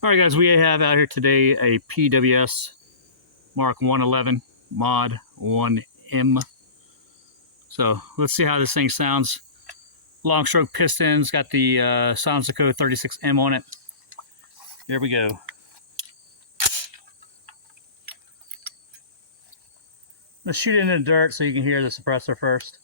All right, guys, we have out here today a PWS Mark 111 Mod 1M. So let's see how this thing sounds. Long stroke pistons, got the Sonsico 36M on it. Here we go. Let's shoot it in the dirt so you can hear the suppressor first.